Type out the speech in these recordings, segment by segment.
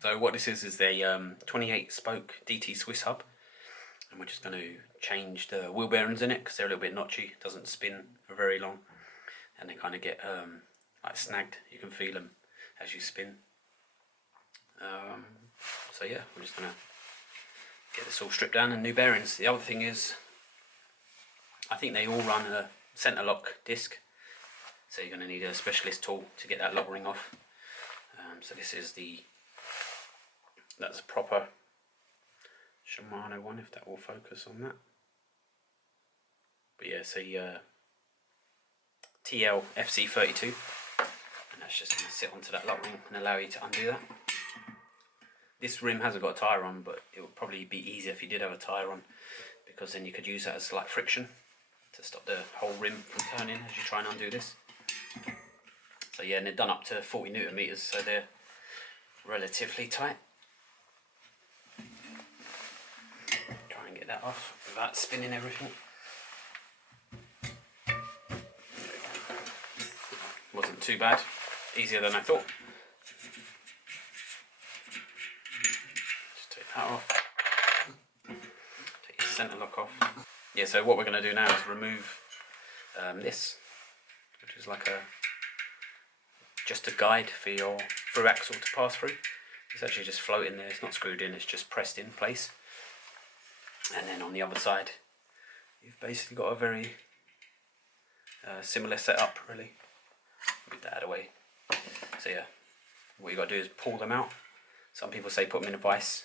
So what this is the 28 spoke DT Swiss hub, and we're just going to change the wheel bearings in it because they're a little bit notchy. It doesn't spin for very long, and they kind of get like snagged. You can feel them as you spin. So yeah, we're just going to get this all stripped down and new bearings. The other thing is, I think they all run a centre lock disc, so you're going to need a specialist tool to get that lock ring off. So this is that's a proper Shimano one, if that will focus on that. But yeah, it's a TL FC32, and that's just going to sit onto that lock ring and allow you to undo that. This rim hasn't got a tyre on, but it would probably be easier if you did have a tyre on, because then you could use that as like friction to stop the whole rim from turning as you try and undo this. So yeah, and they're done up to 40 Newton meters, so they're relatively tight. Try and get that off without spinning everything. Wasn't too bad, easier than I thought. Just take that off. Take your centre lock off. Yeah, so what we're going to do now is remove this, which is like just a guide for your through axle to pass through. It's actually just floating there, it's not screwed in, it's just pressed in place. And then on the other side, you've basically got a very similar setup, really. Move that out of the way. So yeah, what you got to do is pull them out. Some people say put them in a vise,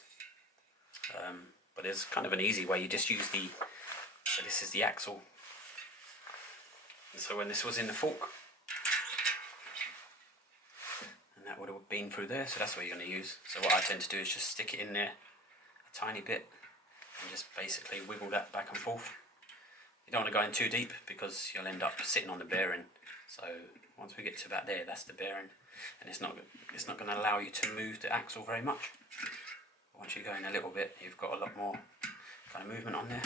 but there's kind of an easy way. You just use so this is the axle. And so when this was in the fork, and that would have been through there, so that's what you're going to use. So what I tend to do is just stick it in there a tiny bit and just basically wiggle that back and forth. You don't want to go in too deep because you'll end up sitting on the bearing. So once we get to about there, that's the bearing, and it's not going to allow you to move the axle very much. Once you go in a little bit, you've got a lot more kind of movement on there.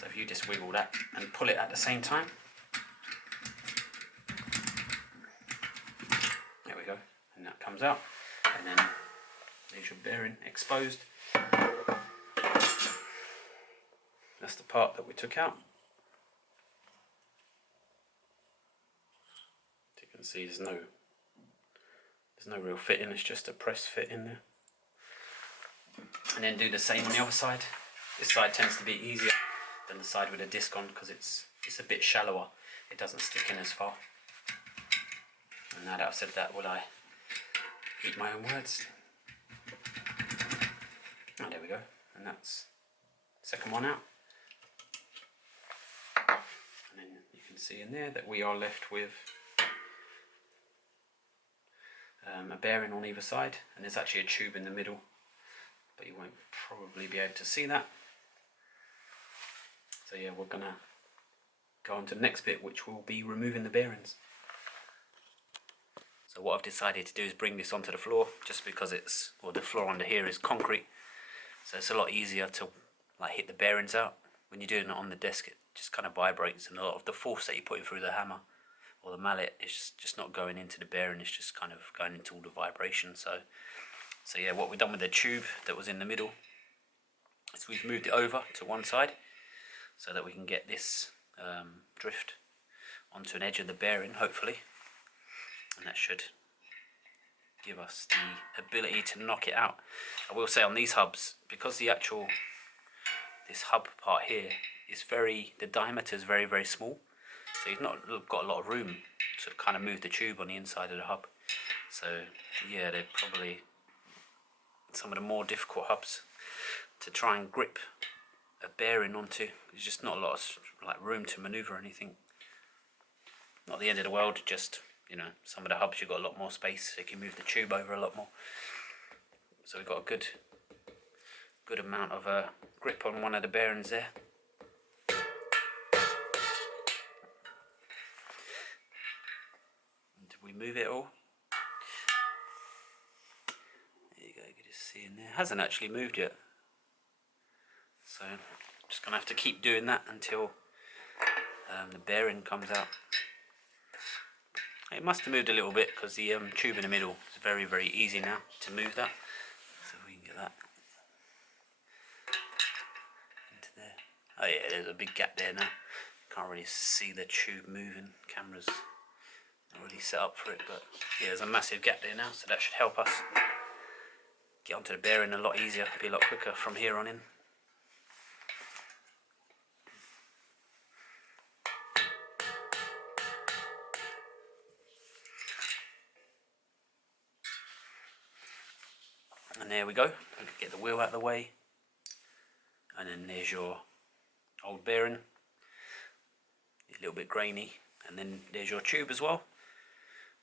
So if you just wiggle that and pull it at the same time, there we go, and that comes out, and then there's your bearing exposed. That's the part that we took out. As you can see, there's no real fitting, it's just a press fit in there. And then do the same on the other side. This side tends to be easier than the side with a disc on because it's a bit shallower. It doesn't stick in as far. And now that I've said that, will I eat my own words? Oh, there we go. And that's the second one out. And then you can see in there that we are left with a bearing on either side, and there's actually a tube in the middle, but you won't probably be able to see that. So yeah, we're gonna go on to the next bit, which will be removing the bearings. So what I've decided to do is bring this onto the floor, just because the floor under here is concrete, so it's a lot easier to like hit the bearings out. When you're doing it on the desk, it just kind of vibrates, and a lot of the force that you're putting through the hammer or the mallet is just not going into the bearing, it's just kind of going into all the vibration. So yeah, what we've done with the tube that was in the middle is we've moved it over to one side so that we can get this drift onto an edge of the bearing, hopefully, and that should give us the ability to knock it out. I will say on these hubs, because this hub part here is the diameter is very, very small, so you've not got a lot of room to kind of move the tube on the inside of the hub. So yeah, they're probably some of the more difficult hubs to try and grip a bearing onto. There's just not a lot of like room to maneuver anything. Not the end of the world, just, you know, some of the hubs you've got a lot more space, so you can move the tube over a lot more. So we've got a good amount of grip on one of the bearings there. Did we move it all? There you go, you can just see in there. It hasn't actually moved yet. So I'm just going to have to keep doing that until the bearing comes out. It must have moved a little bit because the tube in the middle is very, very easy now to move that. So we can get that into there. Oh yeah, there's a big gap there now. Can't really see the tube moving. Camera's not really set up for it, but yeah, there's a massive gap there now, so that should help us get onto the bearing a lot easier, be a lot quicker from here on in. And there we go. Get the wheel out of the way, and then there's your old bearing. It's a little bit grainy, and then there's your tube as well.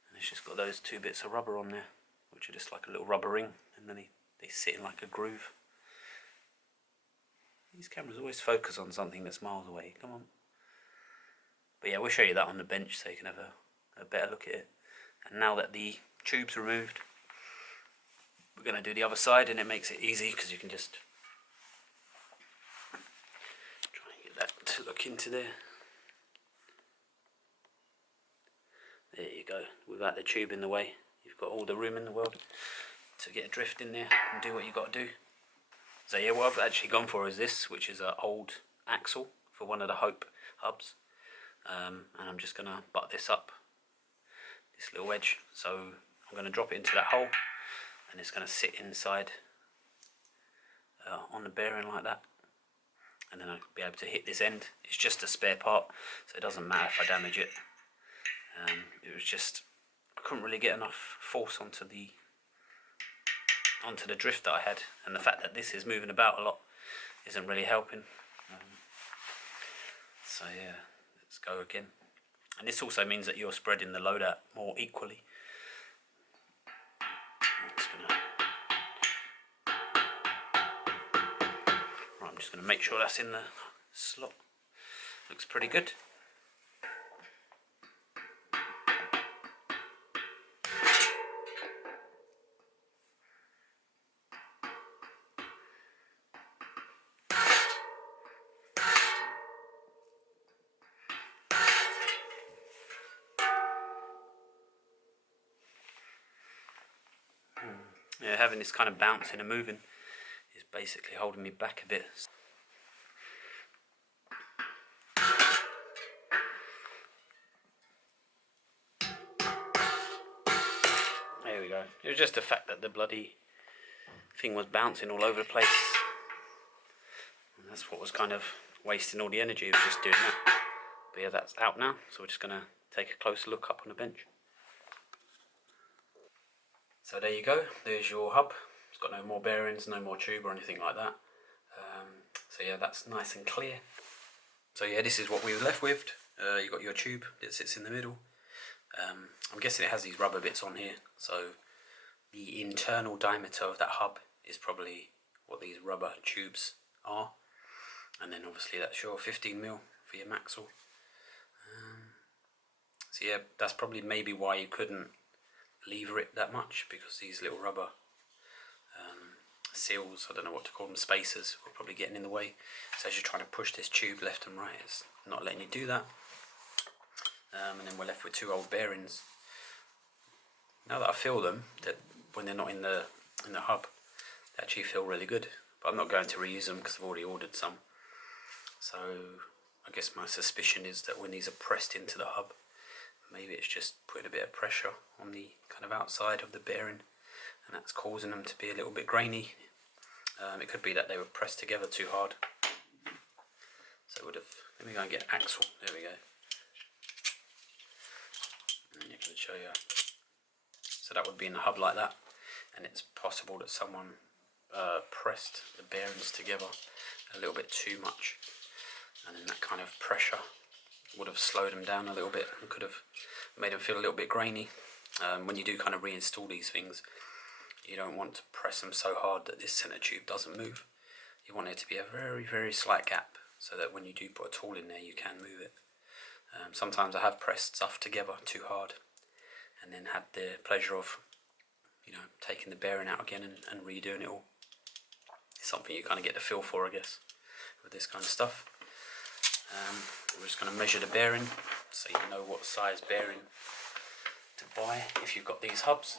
And it's just got those two bits of rubber on there, which are just like a little rubber ring, and then they sit in like a groove. These cameras always focus on something that's miles away. Come on. But yeah, we'll show you that on the bench so you can have a better look at it. And now that the tube's removed, we're going to do the other side, and it makes it easy because you can just try and get that to look into there. There you go. Without the tube in the way, you've got all the room in the world to get a drift in there and do what you've got to do. So yeah, what I've actually gone for is this, which is an old axle for one of the Hope hubs. And I'm just going to butt this up, this little edge. So I'm going to drop it into that hole, and it's going to sit inside on the bearing like that. And then I'll be able to hit this end. It's just a spare part, so it doesn't matter if I damage it. It was just, I couldn't really get enough force onto the drift that I had, and the fact that this is moving about a lot isn't really helping. So yeah, let's go again. And this also means that you're spreading the load out more equally. I'm just going to make sure that's in the slot. Looks pretty good. Yeah, having this kind of bouncing and moving is basically holding me back a bit. There we go. It was just the fact that the bloody thing was bouncing all over the place. And that's what was kind of wasting all the energy, was just doing that. But yeah, that's out now, so we're just going to take a closer look up on the bench. So there you go, there's your hub. It's got no more bearings, no more tube or anything like that. So yeah, that's nice and clear. So yeah, this is what we were left with. You've got your tube that sits in the middle. I'm guessing it has these rubber bits on here, so the internal diameter of that hub is probably what these rubber tubes are. And then obviously that's your 15mm for your maxle. So yeah, that's probably maybe why you couldn't lever it that much, because these little rubber seals, I don't know what to call them, spacers, were probably getting in the way. So as you're trying to push this tube left and right, it's not letting you do that. And then we're left with two old bearings. Now that I feel them, that when they're not in the hub, they actually feel really good. But I'm not going to reuse them because I've already ordered some. So I guess my suspicion is that when these are pressed into the hub, maybe it's just putting a bit of pressure on the kind of outside of the bearing, and that's causing them to be a little bit grainy. It could be that they were pressed together too hard. So it would have, let me go and get axle, there we go. And I can show you. So that would be in the hub like that, and it's possible that someone pressed the bearings together a little bit too much, and then that kind of pressure would have slowed them down a little bit and could have made them feel a little bit grainy. When you do kind of reinstall these things, you don't want to press them so hard that this center tube doesn't move. You want it to be a very, very slight gap, so that when you do put a tool in there, you can move it. Sometimes I have pressed stuff together too hard, and then had the pleasure of, you know, taking the bearing out again and redoing it all. It's something you kind of get the feel for, I guess, with this kind of stuff. We're just going to measure the bearing, so you know what size bearing to buy if you've got these hubs.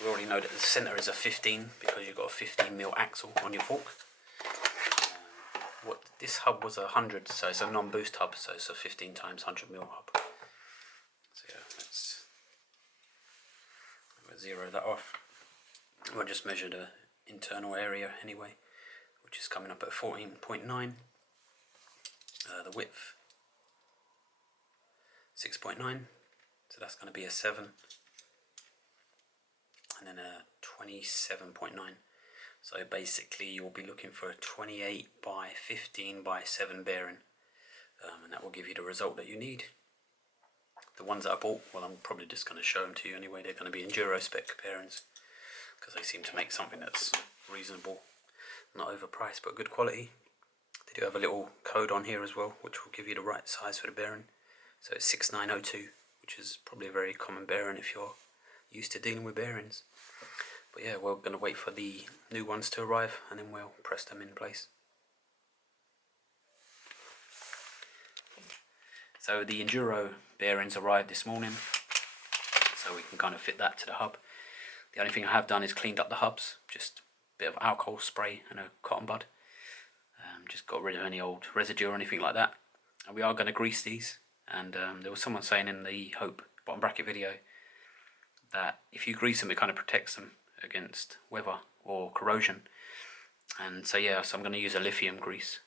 We already know that the centre is a 15 because you've got a 15mm axle on your fork. What this hub was 100, so it's a non-boost hub, so it's a 15 times 100mm hub. So yeah, we'll zero that off. We'll just measure the internal area anyway, which is coming up at 14.9. The width 6.9, so that's going to be a 7, and then a 27.9. So basically you'll be looking for a 28 by 15 by 7 bearing, and that will give you the result that you need. The ones that I bought, well, I'm probably just going to show them to you anyway. They're going to be Enduro spec bearings because they seem to make something that's reasonable, not overpriced but good quality. They do have a little code on here as well, which will give you the right size for the bearing. So it's 6902, which is probably a very common bearing if you're used to dealing with bearings. But yeah, we're going to wait for the new ones to arrive and then we'll press them in place. So the Enduro bearings arrived this morning, so we can kind of fit that to the hub. The only thing I have done is cleaned up the hubs, just a bit of alcohol spray and a cotton bud. Just got rid of any old residue or anything like that. And we are going to grease these. And there was someone saying in the Hope bottom bracket video that if you grease them, it kind of protects them against weather or corrosion. And so yeah, so I'm going to use a lithium grease.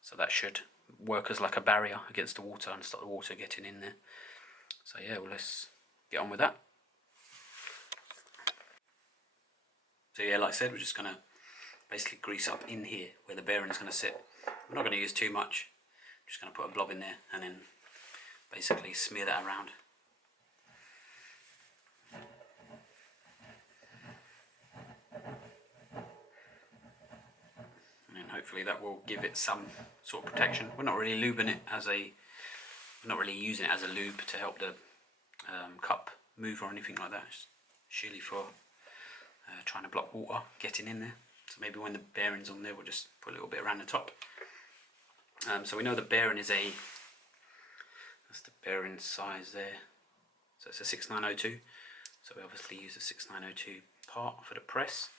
So that should work as like a barrier against the water and stop the water getting in there. So yeah, well, let's get on with that. So yeah, like I said, we're just going to basically grease up in here where the bearing is going to sit. We're not going to use too much. I'm just going to put a blob in there and then basically smear that around. And then hopefully that will give it some sort of protection. We're not really lubing it as a, we're not really using it as a lube to help the cup move or anything like that. It's surely for trying to block water getting in there. So maybe when the bearing's on there, we'll just put a little bit around the top. So we know the bearing is a, that's the bearing size there. So it's a 6902. So we obviously use the 6902 part for the press.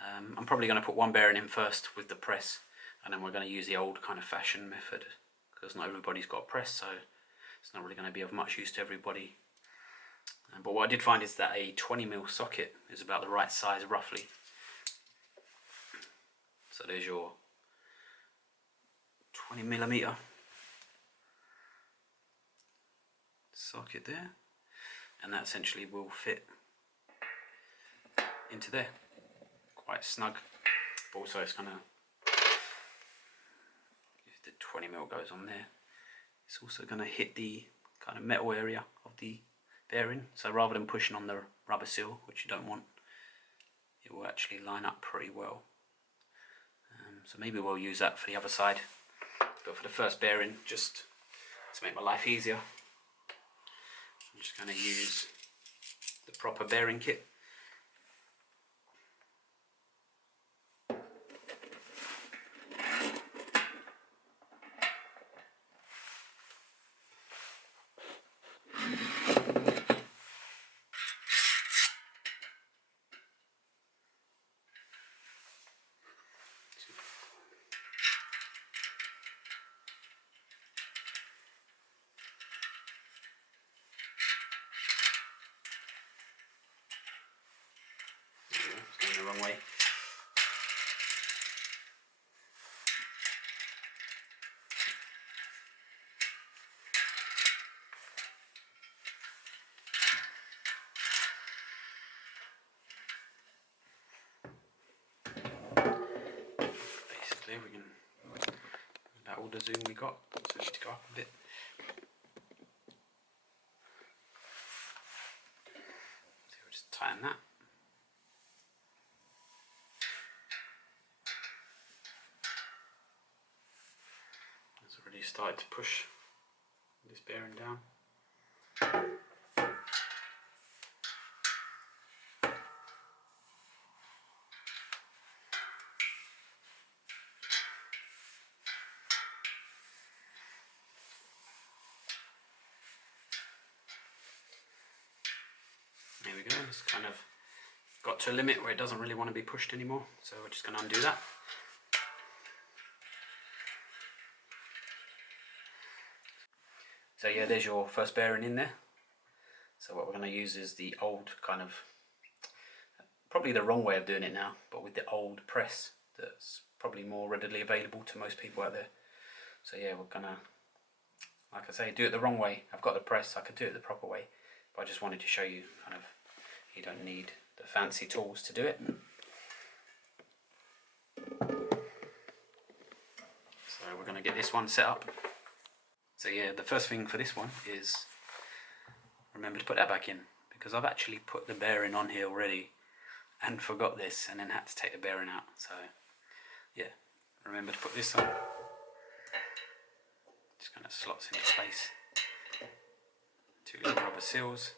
I'm probably going to put one bearing in first with the press, and then we're going to use the old kind of fashion method because not everybody's got a press, so it's not really going to be of much use to everybody. But what I did find is that a 20mm socket is about the right size roughly. So there's your 20mm socket there, and that essentially will fit into there quite snug. But also it's gonna, if the 20mm goes on there, it's also gonna hit the kind of metal area of the bearing, so rather than pushing on the rubber seal, which you don't want, it will actually line up pretty well. So maybe we'll use that for the other side, but for the first bearing, just to make my life easier, I'm just going to use the proper bearing kit. It's going the wrong way. Basically, we can, about all the zoom we got, so we need to go up a bit. So we'll just tighten that. It's already started to push this bearing down. It's kind of got to a limit where it doesn't really want to be pushed anymore, so we're just going to undo that. So yeah, there's your first bearing in there. So what we're going to use is the old kind of, probably the wrong way of doing it now, but with the old press that's probably more readily available to most people out there. So yeah, we're going to, like I say, do it the wrong way. I've got the press, I could do it the proper way, but I just wanted to show you kind of, you don't need the fancy tools to do it. So we're going to get this one set up. So yeah, the first thing for this one is remember to put that back in, because I've actually put the bearing on here already and forgot this and then had to take the bearing out. So yeah, remember to put this on. Just kind of slots into place. 2 little rubber seals.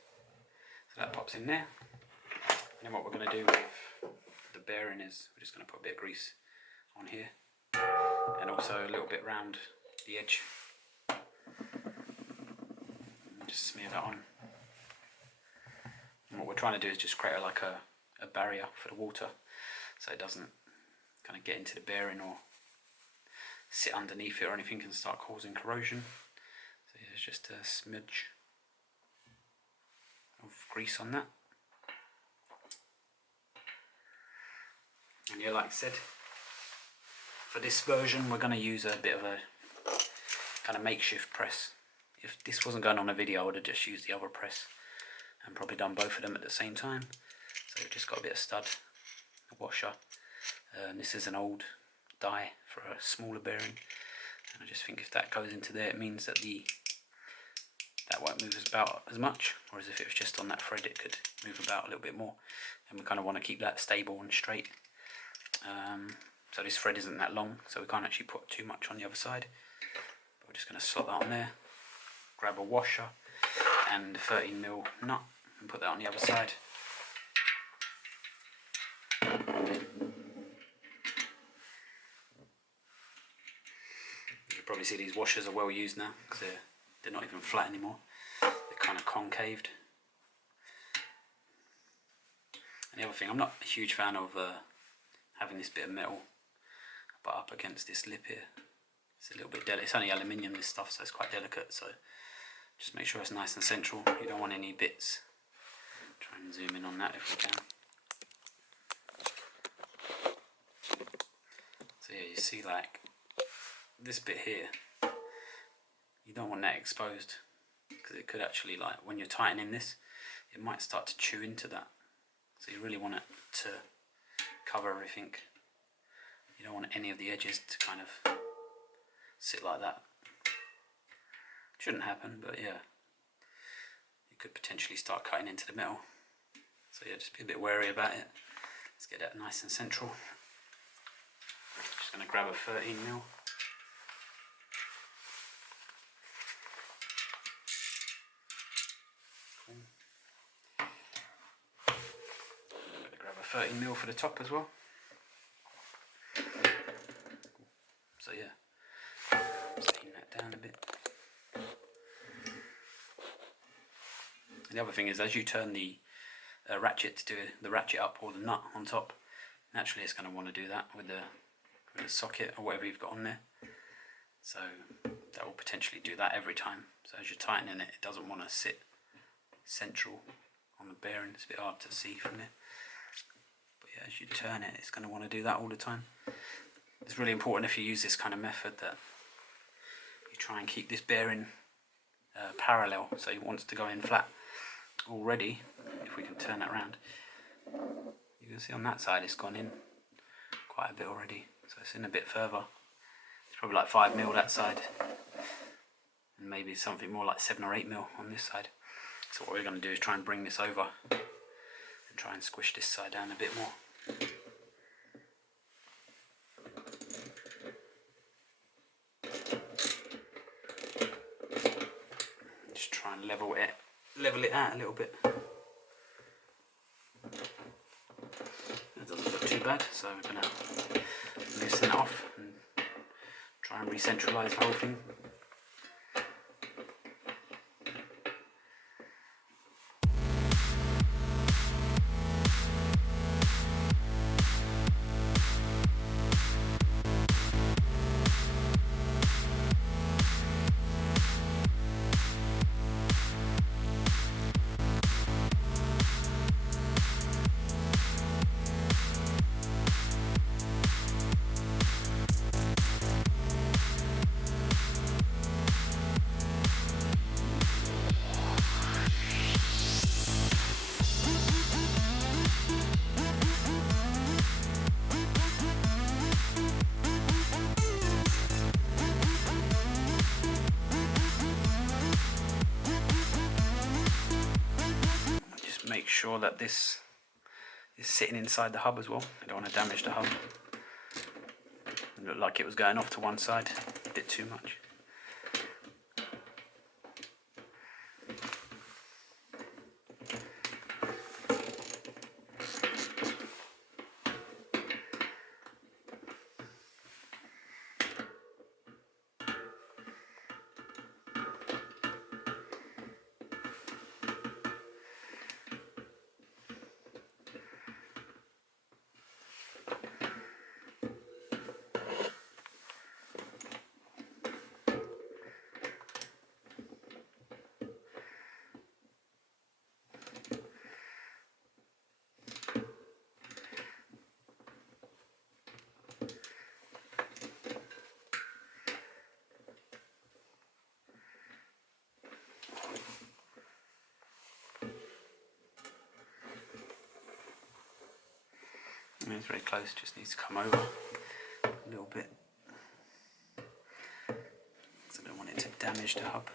So that pops in there. And then what we're going to do with the bearing is we're just going to put a bit of grease on here and also a little bit round the edge. Just smear that on. And what we're trying to do is just create like a barrier for the water, so it doesn't kind of get into the bearing or sit underneath it or anything and start causing corrosion. So there's just a smidge of grease on that. And yeah, like I said, for this version we're going to use a bit of a kind of makeshift press. If this wasn't going on a video, I would have just used the other press and probably done both of them at the same time. So we've just got a bit of stud, a washer. This is an old die for a smaller bearing, and I just think if that goes into there, it means that that won't move about as much, whereas if it was just on that thread, it could move about a little bit more. And we kind of want to keep that stable and straight. So this thread isn't that long, so we can't actually put too much on the other side. But we're just going to slot that on there. Grab a washer and a 13mm nut and put that on the other side. You probably see these washers are well used now because they're not even flat anymore. They're kind of concaved. And the other thing, I'm not a huge fan of having this bit of metal but up against this lip here. It's a little bit delicate. It's only aluminium, this stuff, so it's quite delicate. So just make sure it's nice and central. You don't want any bits. Try and zoom in on that if we can. So yeah, you see like this bit here, you don't want that exposed, because it could actually, like when you're tightening this, it might start to chew into that. So you really want it to cover everything. You don't want any of the edges to kind of sit like that. Shouldn't happen, but yeah, you could potentially start cutting into the metal. So yeah, just be a bit wary about it. Let's get that nice and central. Just going to grab a 13mm. Grab a 13mm for the top as well. So yeah, setting that down a bit. And the other thing is, as you turn the ratchet to do the ratchet up or the nut on top, naturally it's going to want to do that with the socket or whatever you've got on there. So that will potentially do that every time. So as you're tightening it, it doesn't want to sit central on the bearing. It's a bit hard to see from there. But yeah, as you turn it, it's going to want to do that all the time. It's really important if you use this kind of method that you try and keep this bearing parallel, so it wants to go in flat. Already, if we can turn that around, you can see on that side it's gone in quite a bit already, so it's in a bit further. It's probably like 5mm that side, and maybe something more like 7 or 8mm on this side. So what we're going to do is try and bring this over and try and squish this side down a bit more. Just try and level it out a little bit. That doesn't look too bad, so we're going to loosen it off and try and re-centralise the whole thing. sure that this is sitting inside the hub as well. I don't want to damage the hub. It looked like it was going off to one side a bit too much. I mean, it's very close, just needs to come over a little bit. So I don't want it to damage the hub.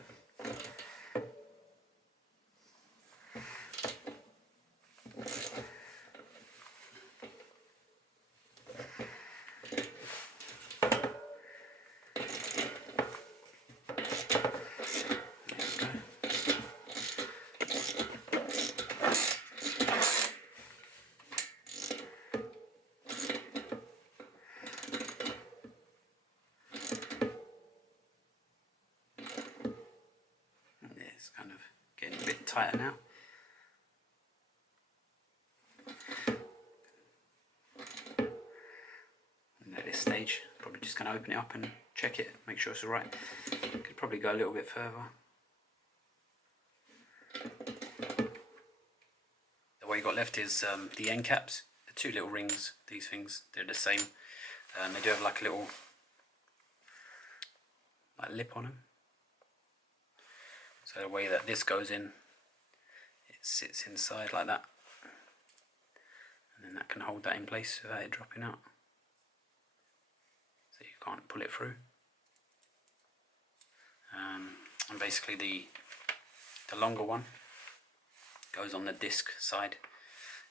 It's kind of getting a bit tighter now. And at this stage, probably just going to open it up and check it, make sure it's alright. Could probably go a little bit further. What you got left is the end caps, the two little rings. These things, they're the same. They do have like a little lip on them. So the way that this goes in, it sits inside like that, and then that can hold that in place without it dropping out. So you can't pull it through. And basically the longer one goes on the disc side,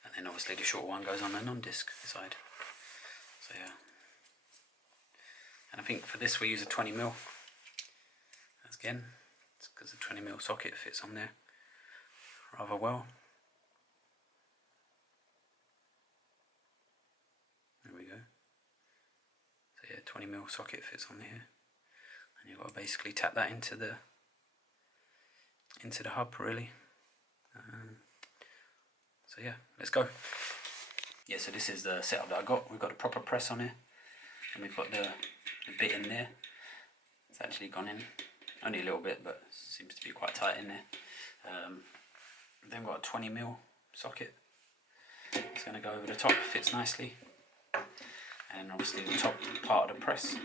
and then obviously the short one goes on the non-disc side. So yeah, and I think for this we use a 20mm. Again, it's because the 20mm socket fits on there rather well. There we go. So yeah, 20mm socket fits on here, and you've got to basically tap that into the hub really. So yeah, let's go. Yeah, so this is the setup that I got. We've got a proper press on here, and we've got the bit in there. It's actually gone in only a little bit, but seems to be quite tight in there. Then we've got a 20mm socket. It's going to go over the top, fits nicely, and obviously the top part of the press.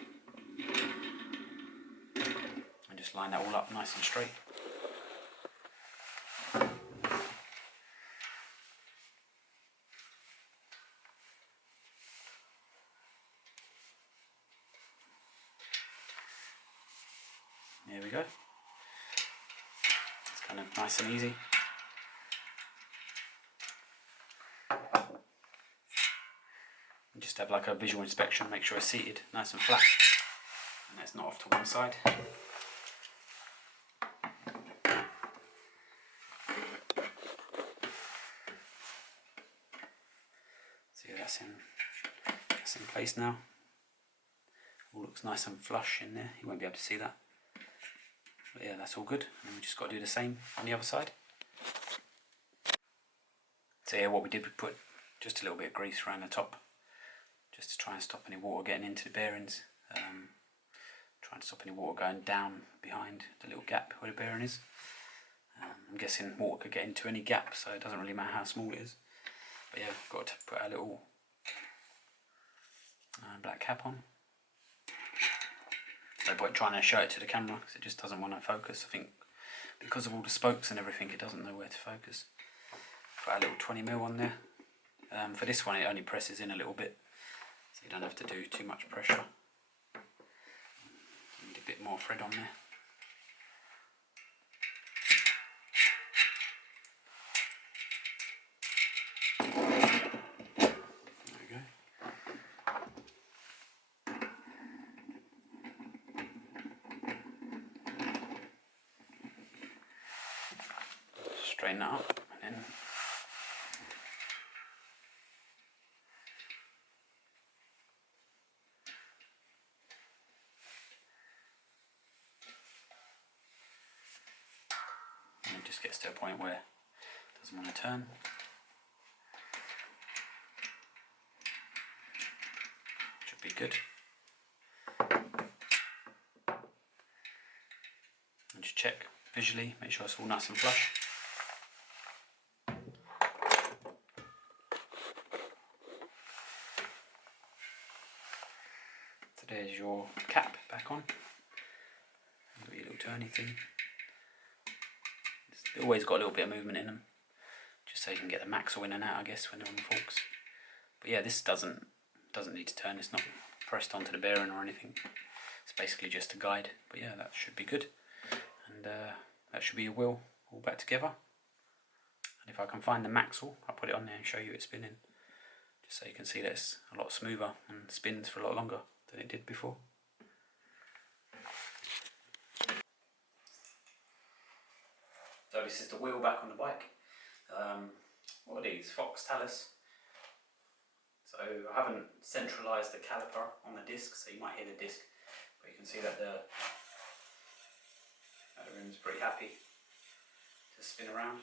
And just line that all up nice and straight. There we go. It's kind of nice and easy. And just have like a visual inspection, make sure it's seated nice and flat, and it's not off to one side. So yeah, that's in place now. All looks nice and flush in there. You won't be able to see that. But yeah, that's all good. And we just got to do the same on the other side. So yeah, what we did, we put just a little bit of grease around the top, just to try and stop any water getting into the bearings. Trying to stop any water going down behind the little gap where the bearing is. I'm guessing water could get into any gap, so it doesn't really matter how small it is. But yeah, got to put a little black cap on. No point trying to show it to the camera because it just doesn't want to focus. I think because of all the spokes and everything, it doesn't know where to focus. Put a little 20mm on there. For this one, it only presses in a little bit, so you don't have to do too much pressure. Need a bit more thread on there. straighten that up, and then it just gets to a point where it doesn't want to turn. Should be good. And just check visually, make sure it's all nice and flush. So there's your cap back on. Got your little turny thing. It's always got a little bit of movement in them, just so you can get the maxle in and out, I guess, when they're on the forks. But yeah, this doesn't need to turn. It's not pressed onto the bearing or anything. It's basically just a guide. But yeah, that should be good. And that should be your wheel all back together. And if I can find the maxle, I'll put it on there and show you it spinning, just so you can see that it's a lot smoother and spins for a lot longer than it did before. So this is the wheel back on the bike. What are these? Fox Talus. So I haven't centralised the caliper on the disc, so you might hear the disc, but you can see that the rim's pretty happy to spin around.